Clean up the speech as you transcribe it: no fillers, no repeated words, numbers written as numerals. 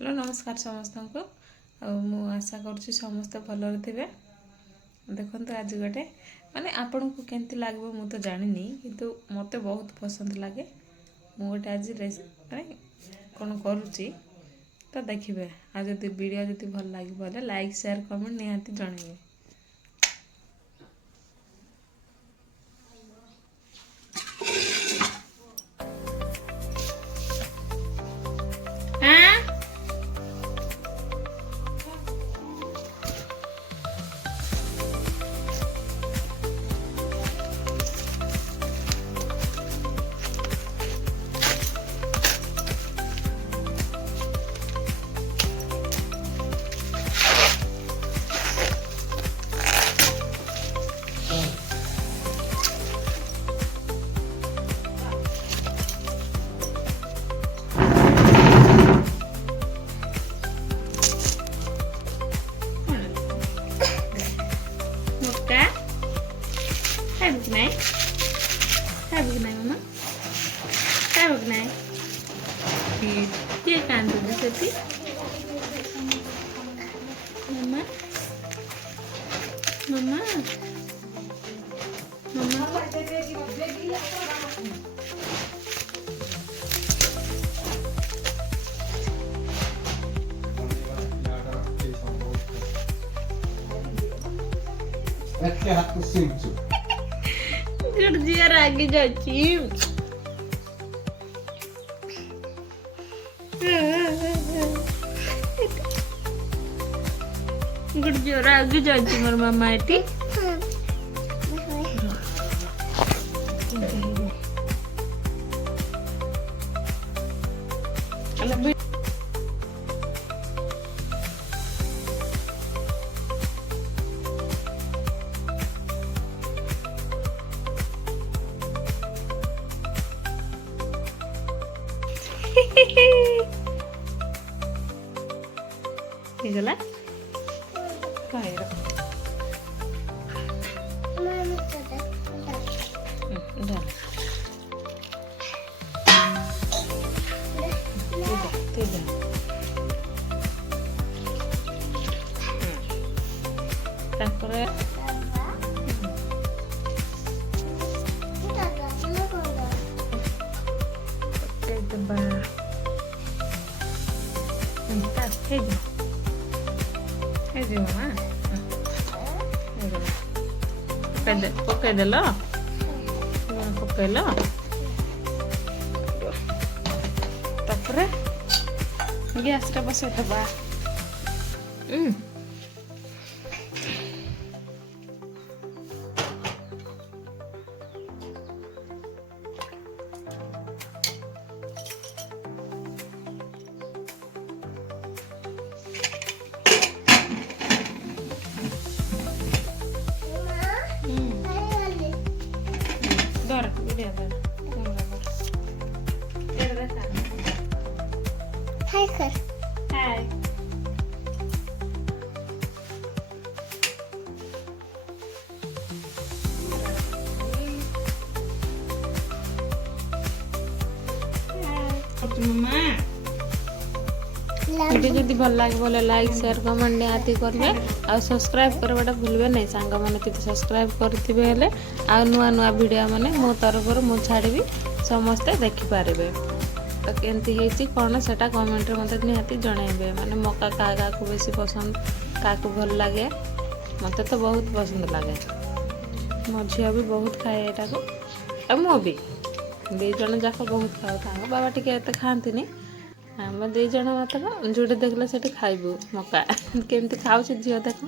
Hello नमस्कार समस्त को मु आशा करुँच समस्ते भलरे थे। देखो आज गोटे माने आपण को केमती लगे मु तो जानी किंतु मत बहुत पसंद लगे। मु गोटे आज माने कौन करुच्ची तो देखिए आज जब वीडियो जब भल लगे लाइक शेयर कमेंट निहाती जनइबे। Mama? Tawag na Dia kan tu seperti Mama. Mama. Mama. Perché ha senso? Kerja lagi jacim. Kerja lagi jacim mama itu. Itulah. Kaya. Udah. Tidak. Tampere. Tebak. Entar, hejo. Hejo mama. Hejo. Pakai dulu. Pakai dulu. Tapre. Gas dah pasal tebak. Dor, video dor. Hai Kak. Hai. Mama. Video जदि भल लगे बोले like share comment निहाती करेंगे आ subscribe करवाटा भूलबे नहीं सांग मैंने किसी सब्सक्राइब करथिबे हेले आ नुआ नुआ वीडियो माने मो तरफ मु छाड़बी समस्ते देखिपारे तो केमती होती कौन से कमेंट मत निहाती जनइबे माने मका क्या को बेसी पसंद क्या भल लगे मत तो बहुत पसंद लगे मो झील भी बहुत खाए यहाँ मु भी दी जन जाक बहुत खाऊ बाबा टे खाती आम दी जन मत जोटे देखले से खाइबू मका केमती खाऊ झील देख